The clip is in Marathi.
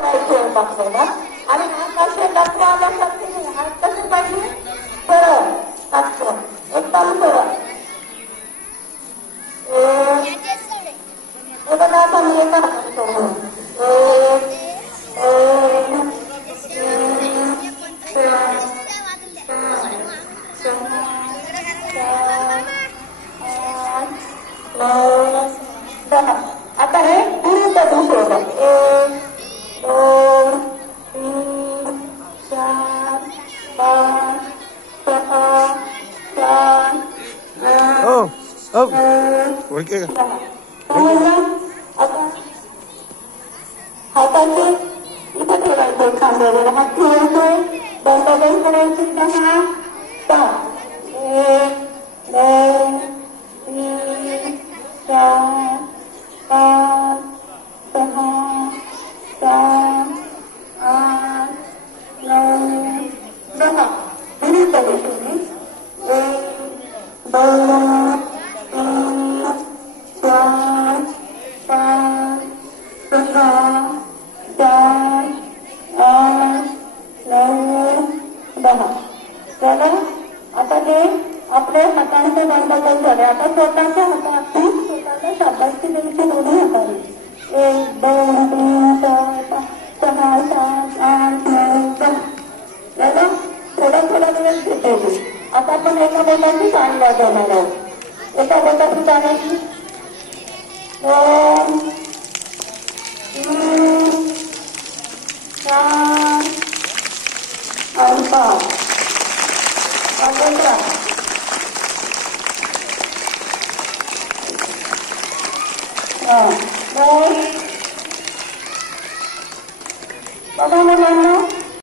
खेळ दाखवला आणि हा खेळ दाखवायसाठी हात कसे पाहिजे सरळ दाखव एकदम सरळ बघा आता मी एका हाताने करू आता हे विरुद्ध दिशेला 1 2 3 4 5 6 7 आता हाताचे इथे ठेवायचे खांद्यावर हात ठेवायचे दंडाबंद करायचे 10 7 1 2 3 4 5 6 7 8 9 10 विरुद्ध दिशेने 1 2 3 4 5 6 7 8 9 10 चला आता ते आपल्या हातांचे दंडबंद झाले आता स्वतःच्या हातातील स्वतःला शाबासकी द्यायची दोन्ही हाताने 1 2 3 4 5 6 7 8 9 10 चला थोडा थोडा दिवस घेते आता आपण एका बोटाची ताण वाजवणार आहोत एका बोटाची ताणाची 2 3 4 आणि 5 बघा मुलांना